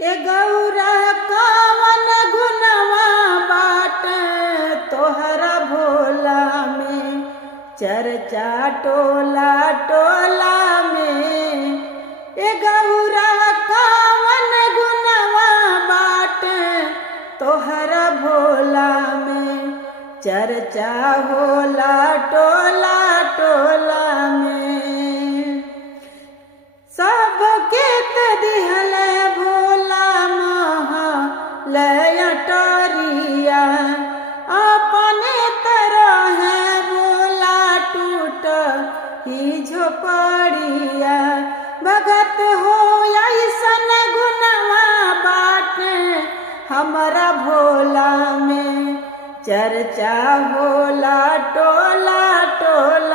ए गौरा कवन गुनवा बाटे तोहरा भोला में, चर्चा टोला टोला में। ए गौरा कवन गुनवा बाटे तोहरा भोला में, चर्चा होला टोला टोला में। सबके त दिहल भोला महल अटरिया, अपने तरह भोला टूट ही झोपड़िया। भगत हो ऐसन गुनवा बाटे हमरा भोला में, चर्चा होला टोला टोला।